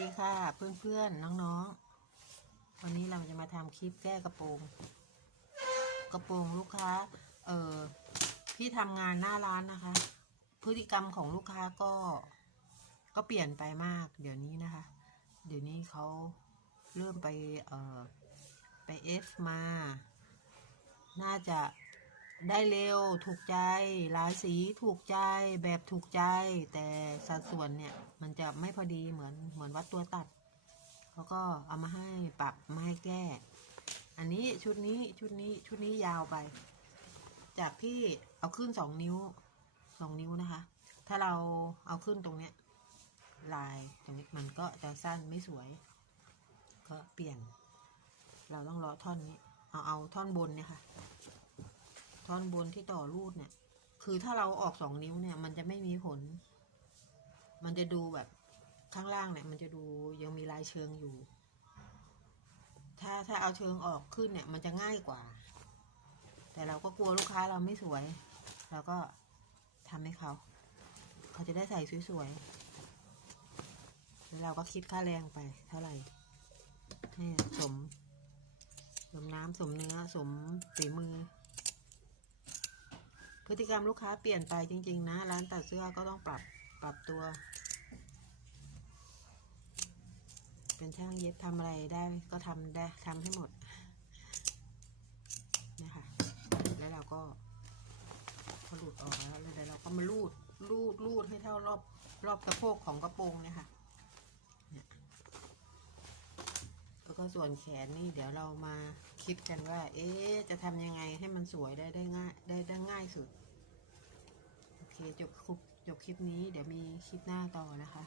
ดีค่ะเพื่อนๆน้องๆ วันนี้เราจะมาทำคลิปแก้กระโปรง กระโปรงลูกค้า เออพี่ทำงานหน้าร้านนะคะ พฤติกรรมของลูกค้าก็ ก็เปลี่ยนไปมาก เดี๋ยวนี้นะคะ เดี๋ยวนี้เขาเริ่มไป เออไปเอฟมา น่าจะ ได้เร็วถูกใจหลายสีถูกใจแบบถูกใจ แต่สัดส่วนเนี่ย มันจะไม่พอดีเหมือนเหมือนวัดตัวตัดเขาก็เอามาให้ปรับมาให้แก้ อันนี้ชุดนี้ชุดนี้ชุดนี้ยาวไป จากที่เอาขึ้นสองนิ้วสองนิ้วนะคะ ถ้าเราเอาขึ้นตรงเนี้ยลายตรงนี้มันก็จะสั้นไม่สวย ก็เปลี่ยน เราต้องรอท่อนนี้ เอาเอาท่อนบนเนี่ยค่ะ ท่อนบนที่ต่อรูดเนี่ย คือถ้าเราออกสองนิ้วเนี่ย มันจะไม่มีผล มันจะดูแบบข้างล่างเนี่ย มันจะดูยังมีลายเชิงอยู่ ถ้าถ้าเอาเชิงออกขึ้นเนี่ย มันจะง่ายกว่า แต่เราก็กลัวลูกค้าเราไม่สวย เราก็ทำให้เขา เขาจะได้ใส่สวยๆ แล้วเราก็คิดค่าแรงไปเท่าไหร่ ให้สม สมน้ำสมเนื้อ สมฝีมือ พฤติกรรมลูกค้าเปลี่ยนไปจริง ๆ นะ ร้านตัดเสื้อก็ต้องปรับปรับตัว เป็นช่างเย็บทำอะไรได้ก็ทำได้ทำให้หมดนี่ยค่ะแล้วเราก็พอหลุดออกแล้วแล้วเดี๋ยวเราก็มาลูดลูดลูดให้เท่ารอบรอบสะโพกของกระโปรงเนี่ยค่ะแล้วก็ส่วนแขนนี่เดี๋ยวเรามา คิดกันว่า เอ๊จะทำยังไงให้มันสวยได้ได้ง่ายได้ได้ง่ายสุด โอเคจบคลิปจบคลิปนี้เดี๋ยวมีคลิปหน้าต่อนะคะ